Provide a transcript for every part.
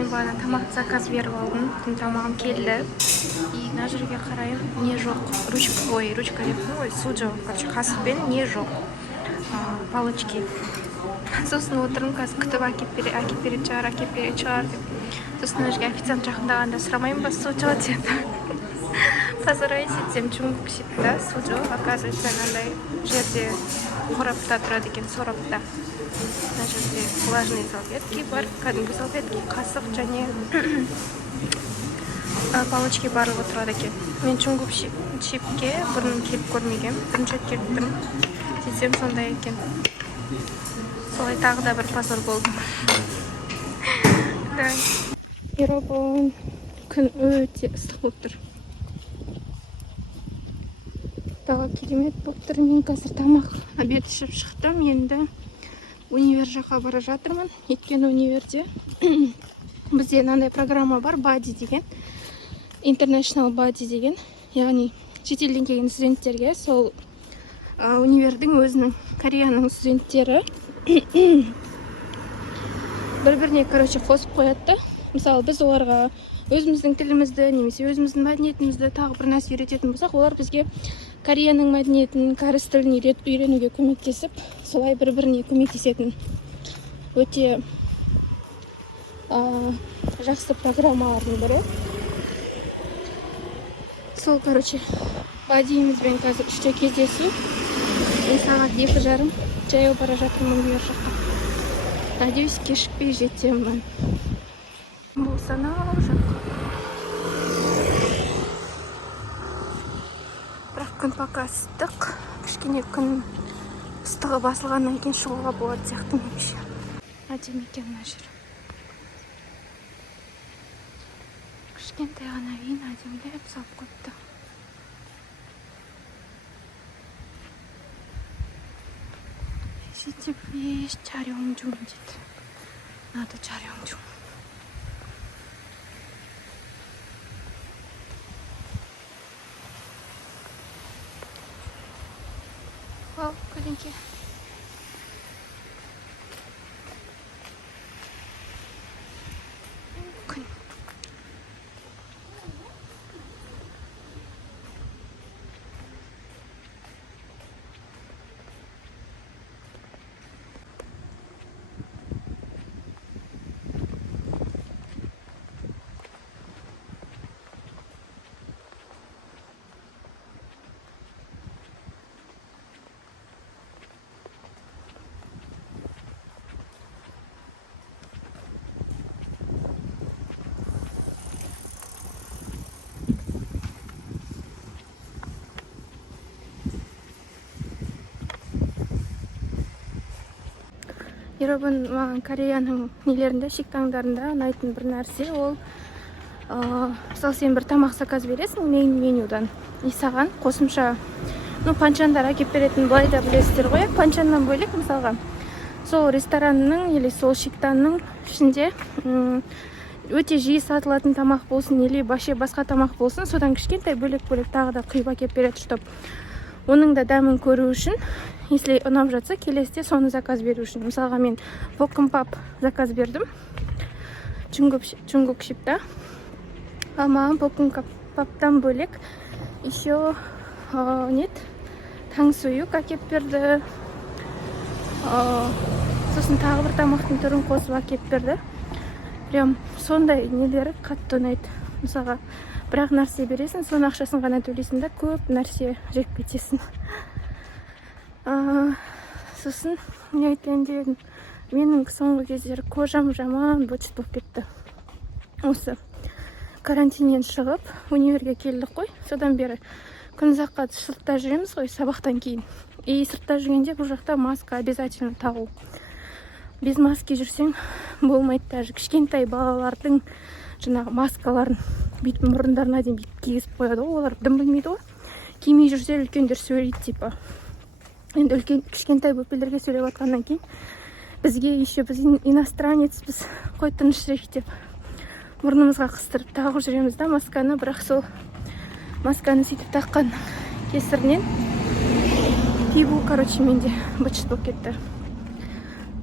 мен бағана тамақ заказ беріп алдым. Түн тамағым келді. И мына жерге қараймын, не жоқ. Ручка деп қой, су жоқ. Короче, қасықпен не жоқ. Палочки. Сосын отырмын, қазір күтіп әкеп беретін шығар деп. Сосын мына жерге официант жақындағанда сұрамаймын ба, су жоқ деді. Позорайся етсем, Чунгукшипта су жоқ. Оказывается, андай жерде қорапта тұрады екен, сорапта. Мына жерде влажные салфетки бар, кәдімгі салфетки, қасық және палочки барлығы тұрады екен. Мен Чунгукшипке бұрын келіп көрмегем, бірінші рет келіп тұрмын. Сөйтсем сондай екен. Солай тағы да бір позор болдым. Йоробон, күн өте ыстық болып тұр. Тағы керемет болып тұр. Мен қазір тамақ обед ішіп шықтым. Енді универ жаққа бара жатырмын. Өйткені универде бізде мынандай программа бар, бади деген, International Body деген, яғни шетелден келген студенттерге сол универдің өзінің Кореяның студенттері бір-біріне, короче, қосып қояды. Мысалы, біз оларға өзіміздің тілімізді, немесе өзіміздің мәдениетімізді тағы бір нәрсе үйрететін болсақ, олар бізге Кореяның мәдениетін, кәріс тілін үйренуге көмектесіп, солай бір-біріне көмектесетін өте жақсы программалардың бірі. Сол, короче, бадиімізбен қазір 3-те кездесу. Мен сағат 2:30 жаяу бара жатырмын универ жаққа. Надеюсь, кешікпей жетемін. Болса анау жақ. Бірақ күн пока ыстық. Кішкене күн ыстығы басылғаннан кейін шығуға болады сияқты меніңше. Әдемі екен мына жер. Кішкентай ғана үйін әдемілеп салып қойыпты. Сетіп еш чарёңжун дейді. Надо чарёңжун. Вау, көлеңке. Күн. Йоробон, маған Кореяның нелерінде, шиктаңдарында ұнайтын бір нәрсе, ол мысалы сен бір тамақ заказ бересің мейн менюдан. И саған қосымша, панчандар әкеп беретін, былай да білесіздер ғой, панчаннан бөлек мысалға сол ресторанның или сол шиктанның ішінде өте жиі сатылатын тамақ болсын, или басқа тамақ болсын, содан кішкентай бөлек-бөлек тағы да құйып әкеп береді, чтоб оның да дәмін көру үшін, если ұнап жатса, келесіде соны заказ беру үшін. Мысалға мен боккымпап заказ бердім Чунгукшипта. Ал маған боккымпаптан бөлек еще таңсуюк әкеп берді. Сосын тағы бір тамақтың түрін қосып әкеп берді. Прям сондай нелері қатты ұнайды. Мысалға бірақ нәрсе бересің, соның ақшасын ғана төлейсің да, көп нәрсе жеп кетесің. Сосын не айтайын дедім, менің соңғы кездері кожам жаман быт-шыт болып кетті. Осы карантиннен шығып универге келдік қой, содан бері күн ұзаққа сыртта жүреміз ғой, сабақтан кейін. И сыртта жүргенде бұл жақта маска обязательно тағу. Без маски жүрсең болмайды. Даже кішкентай балалардың жаңағы маскаларын бүйтіп мұрындарына дейін бүйтіп кигізіп қояды ғой, олар дым білмейді ғой. Кимей жүрсе үлкендер сөйлейді типа. Енді кішкентай бөпелерге сөйлеп жатқаннан кейін бізге еще біз иностранец, біз қой тыныштырайық деп мұрнымызға қыстырып тағып жүреміз да масканы. Бірақ сол масканы сөйтіп таққан кесірінен тибу, короче, менде быт-шыт болып кетті.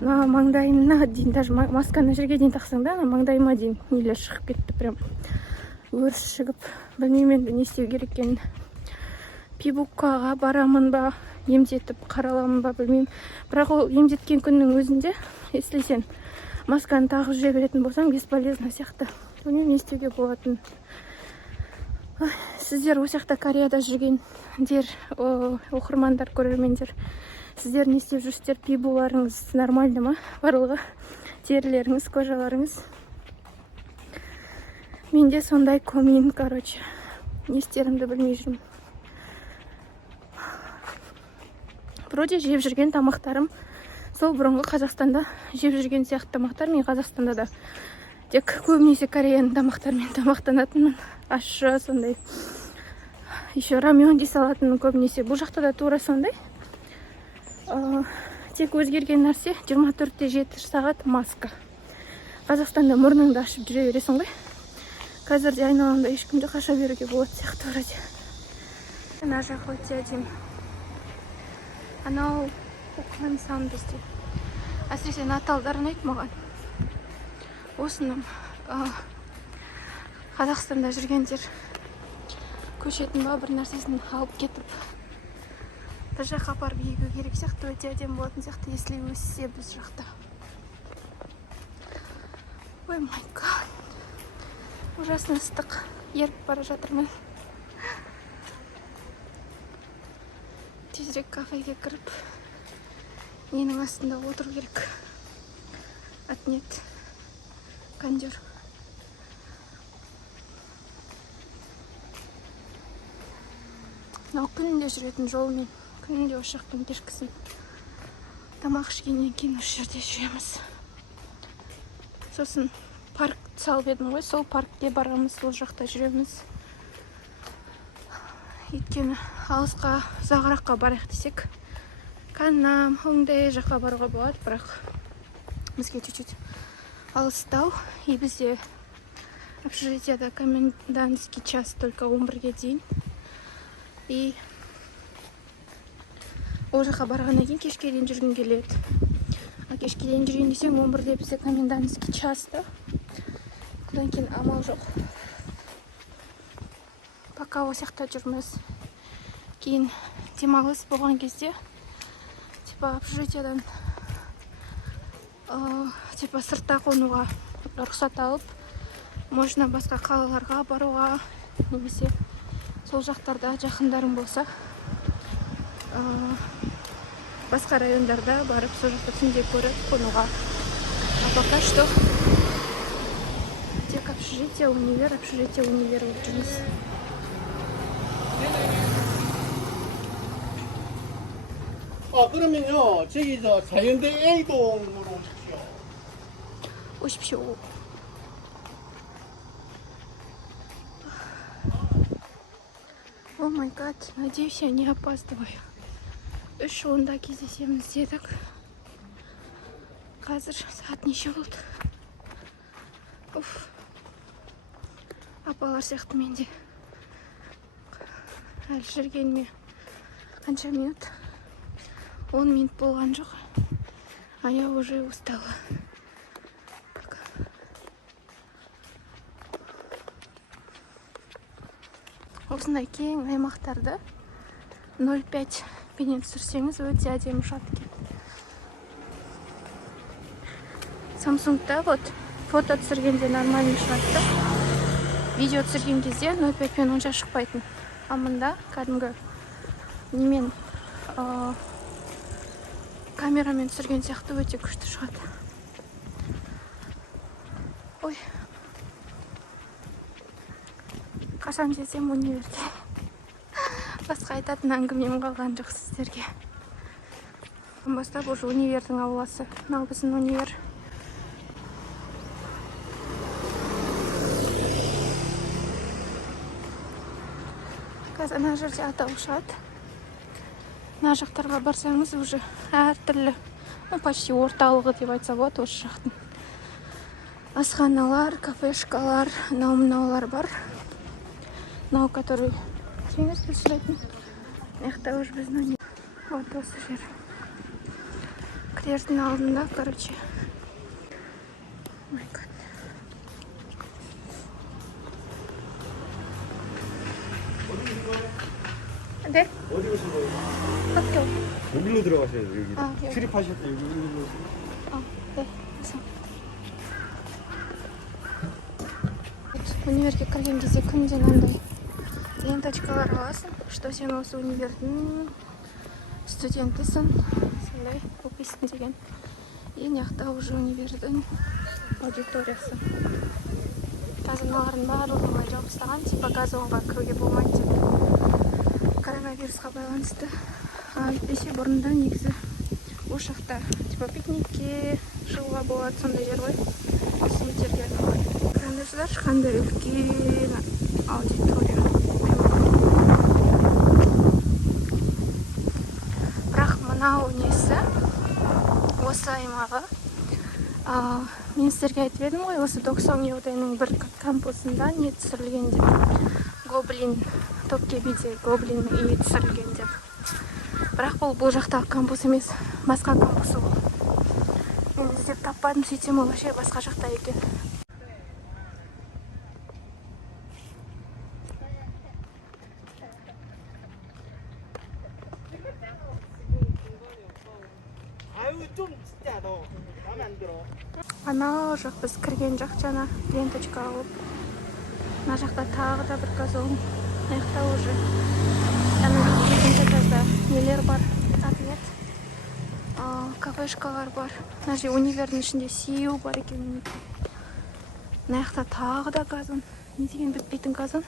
мына маңдайына дейін, даже масканы жерге дейін тақсаң да, маңдайыма дейін нелер шығып кетті, прям өріс шығып. Білмеймін енді не істеу керек екенін. Пибуккаға барамын ба, емдетіп қараламын ба, білмеймін. Бірақ ол емдеткен күннің өзінде, если сен масканы тағып жүре беретін болсаң, бесполезно сияқты. Білмеймін, не істеуге болатынын. Сіздер осы жақта Кореяда жүргендер, оқырмандар, көрермендер, сіздер не істеп жүрсіздер? Пибуларыңыз нормальды ма? Барлығы терілеріңіз, кожаларыңыз. Менде сондай комин, короче. Не істерімді білмей жүрмін. Вроде жеп жүрген тамақтарым сол бұрынғы Қазақстанда жеп жүрген сияқты тамақтар. Мен Қазақстанда да тек көбінесе Кореяның тамақтарымен тамақтанатынмын. Ащы сондай. Еще рамен дей салатынмын көбінесе. Бұл жақта да тура сондай. Тек өзгерген нәрсе 24-7 сағат маска. Қазақстанда мұрныңды ашып жүре бересің ғой. Қазірде айналамда ешкімді қаша беруге болады сияқты вроде. Мына жақ өте әдемі. Анау оқыған сан бізде. Әсіресе Наталдар ұнайды маған. Осыным Қазақстанда жүргендер көшетін ба бір нәрсесін алып кетіп бір жаққа апарып егу керек сияқты, өте әдемі болатын сияқты, если өссе біз жақта. Ой, май гад. Ужасно ыстық. Еріп бара жатырмын. Тезірек кафеге кіріп, ненің астында отыру керек. Отнет. Кондер. Мынау күнінде жүретін жолмен, күнінде осы жақтан кешкісін тамақ ішкеннен кейін осы жерде жүреміз. Сосын парк салып едім ғой, сол паркке барамыз, сол жақта жүреміз. Өйткені алысқа, ұзағыраққа барайық десек, Каннам, Хонгдэй жаққа баруға болады, бірақ бізге чуть-чуть алыстау. И бізде общежитияда комендантский час только 11-ге дейін. И ол жаққа барғаннан кейін кешке дейін жүргім келеді. Кешке дейін жүрейін десең, 11-де бізде комендантский час та. Одан кейін амал жоқ. Пока осы жақта жүрміз. Кейін демалыс болған кезде общежитиядан сыртта қонуға рұқсат алып, можно басқа қалаларға баруға, немесе сол жақтарда жақындарың болса, басқа райондарда барып, сол жақта түнде көріп қонуға. А пока что тек общежитие, универ болып жүрміз. 그러면요, 저기 자연대 A동으로 오십시오. О май гад, надеюсь, я не опаздываю. 3 жылында кездесеміз дедік. Қазір сағат неше болды? Апалар сияқты менде. Әлі жүргеніме қанша минут? 10 минут болған жоқ. А я уже устала. Осындай кең аймақтарды 0,5 пенен түсірсеңіз өте әдемі ұшады екен. Samsung'да вот фото түсіргенде нормально шығады. Видео түсірген кезде 0,5 пен онша шықпайтын. А мұнда кәдімгі немен камерамен түсірген сияқты өте күшті шығады. Ой. Қашан жетсем универде. Басқа айтатын әңгімем қалған жоқ сіздерге. Бастап уже универдің ауласы. Мынау біздің универ. Қазір ана жерде атау ұшады. Мына жақтарға барсаңыз уже әртүрлі, почти орталығы деп айтса болады осы жақтың. Асханалар, кафешкалар, мынаулар бар. Мынау, который теңіз түсіретін. Маяқта уже біздің вот осы жер. кілердің алдында, короче. 네? 어디 오신 거예요? 학교. 여기로 들어가셔야 돼요. 여기. 아, 여기. 출입하실 때 여기로. 네. Универге кірген кезде күнде мынандай ленточкалар аласың, что сен осы универдің студентісің, сондай оқисың деген. Ең жақта уже универдің аудиториясы. Қазір мыналардың барлығын былай жауып тастаған, типа газонға кіруге болмайды деп. Коронавирусқа байланысты. Әйтпесе бұрында негізі осы жақта типа пикникке шығуға болады, сондай жер ғой. Студенттерге арналған. Қараңдаршы, қандай үлкен аудитория. Бірақ мынау несі, осы аймағы. Мен сіздерге айтып едім ғой, осы Доксоньюденің бір кампусында не түсірілген деп. Гоблин, Токкебиде гоблиннің үйі түсірілген деп. Бірақ бұл жақтағы кампус емес, басқа кампусы бұл. Мен іздеп таппадым, сөйтсем ол вообще басқа жақта екен. Анау жақ біз кірген жақ жаңа ленточка алып. Мына жақта тағы да бір газон. Аяқта уже екінші этажда нелер бар, ответ. Кафешкалар бар. Мына жерде универдің ішінде сию бар екен. Мына жақта тағы да газон. Не деген бітпейтін газон.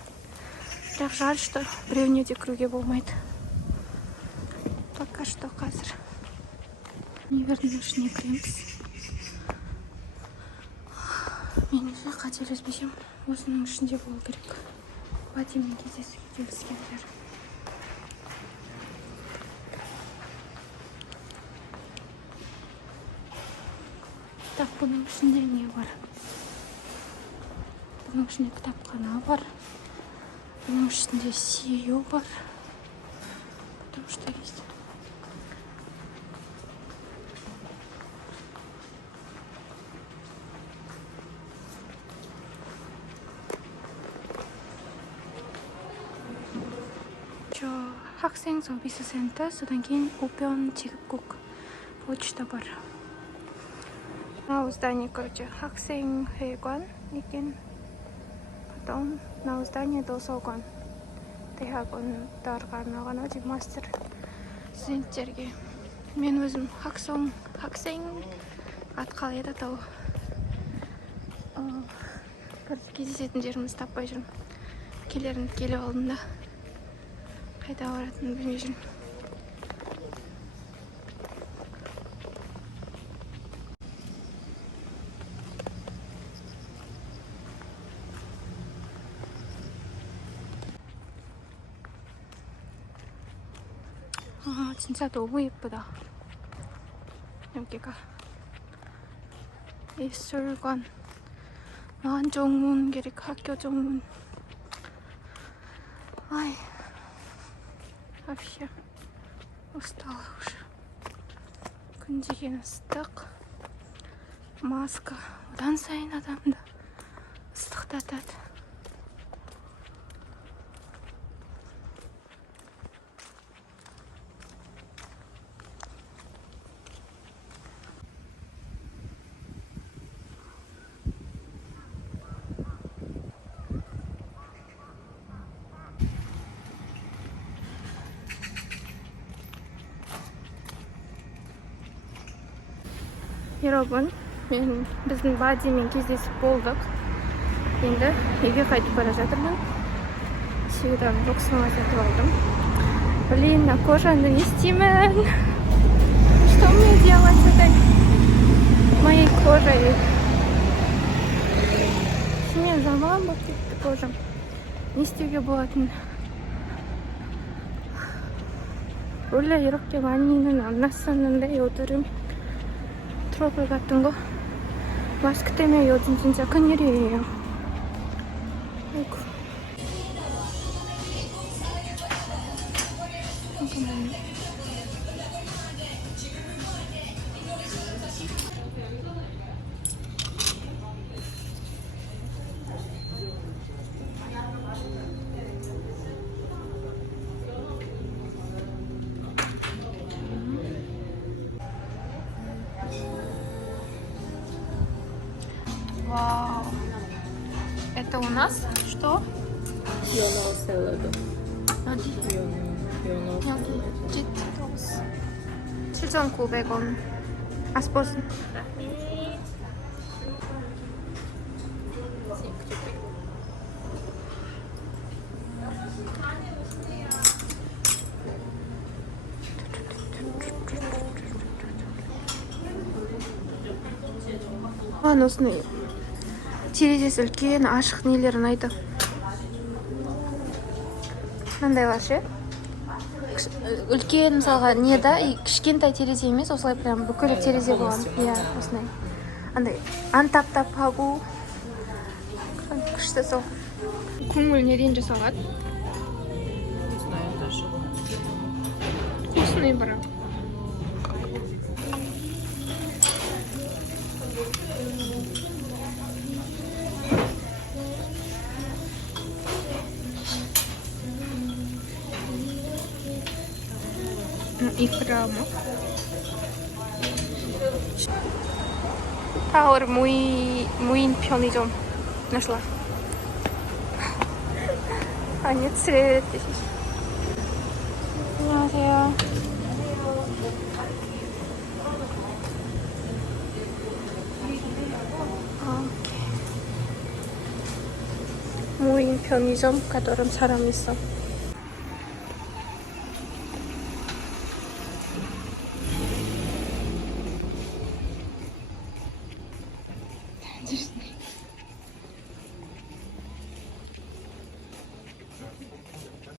Бірақ жарышты біреуіне де кіруге болмайды. Пока что қазір универдің ішіне кіреміз. Меніңше қателеспесем, осының ішінде болу керек. Вадиммен кездесуге келіскендер. Так, бұның ішінде не бар? Бұның ішінде кітапхана бар. Бұның ішінде сию бар. Потом что есть? 학생 서비스 센터, содан кейін 우편 지급국 почта бар. мынау здание, короче, 학생회관 екен. Потом мынау здание досау관. 대학원дарға арналған өте мастер студенттерге. Мен өзім 학생 атқал еді атау. Кездесетін жеріміз таппай жүрмін. Келіп алдым да. Қайда баратынын білмей жүрмін. 진짜 너무 예쁘다. 여기가 미술관, 정문, 학교 정문. Ай, вообще устала уже. күн деген ыстық. Маска. Одан сайын адамды ыстықтатады. 여러분, біздің Бадимен кездесіп болдық. Енді үйге қайтып бара жатырмын. Сюда боксыма сатып алдым. Блин, на кожаны не істеймін. Что мне делать с этой моей кожей? Сенен жаман болып кетті кожам. Не істеуге болатын? 원래 이렇게 많이는 안 났었는데 요들은 트러블 같은 거 마스크 때문에 요즘 진짜 큰일이에요. 아이고. 잠깐만요. Это у нас что? 연어 샐러드. 어디? 연어 여기 찌트로스 7,900원. 아스포스. осыны терезесі үлкен ашық нелер ұнайды. Мынандайлар ше. Үлкен мысалға не да, кішкентай терезе емес, осылай прям бүкіл терезе болған. Иә, осындай. Андай антаптап қағу. Күшті сол. Көңіл неден жасалады? Не знаю даже. Вкусный бірақ. Икра. 타월 무인 편의점 нашла. 아니, 쓰레기. 안녕하세요. 무인 편의점 가더럼 사람 있어.